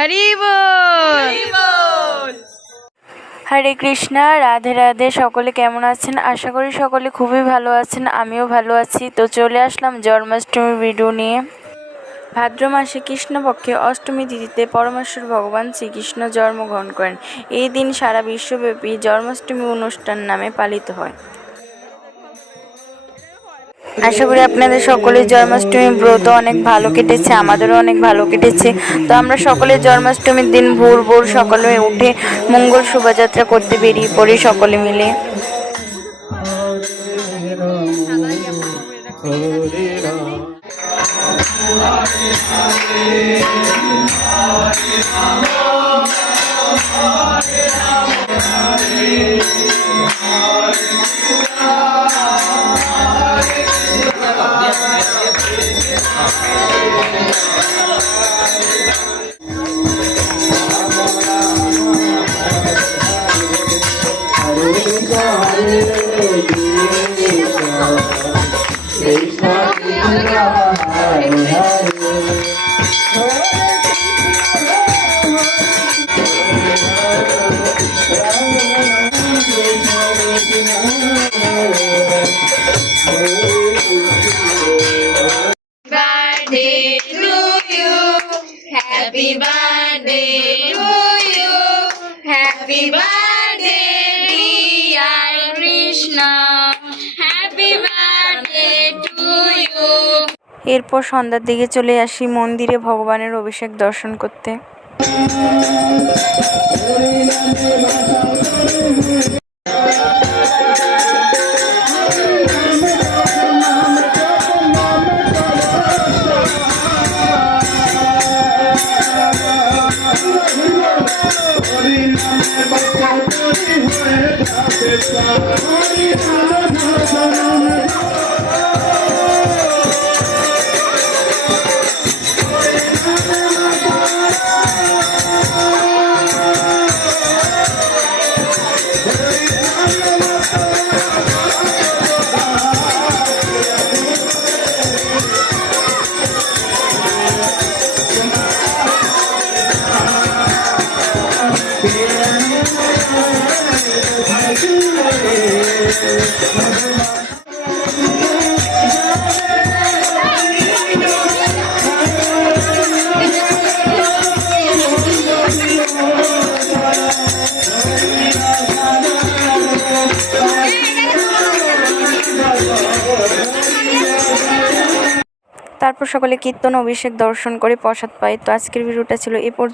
হরি বল। হরে কৃষ্ণা, রাধে রাধে। সকলে কেমন আছেন? আশা করি সকলে খুবই ভালো আছেন, আমিও ভালো আছি। তো চলে আসলাম জন্মাষ্টমীর ভিডিও নিয়ে। ভাদ্র মাসে কৃষ্ণপক্ষে অষ্টমী তিথিতে পরমেশ্বর ভগবান শ্রীকৃষ্ণ জন্মগ্রহণ করেন। এই দিন সারা বিশ্বব্যাপী জন্মাষ্টমী অনুষ্ঠান নামে পালিত হয়। আশা করি আপনাদের সকলের জন্মাষ্টমী ব্রত অনেক ভালো কেটেছে, আমাদেরও অনেক ভালো কেটেছে। তো আমরা সকলে জন্মাষ্টমীর দিন ভোর ভোর সকালে উঠে মঙ্গল শোভাযাত্রা করতে বেরিয়ে পড়ি সকলে মিলে। Happy birthday to you. Happy birthday dear Krishna. Happy birthday to you. এরপর সন্ধ্যার দিকে চলে আসি মন্দিরে ভগবানের অভিষেক দর্শন করতে। তারপর সকলে কীর্তন অভিষেক দর্শন করে প্রসাদ পাই। তো আজকের ভিডিওটা ছিল এ পর্যন্ত।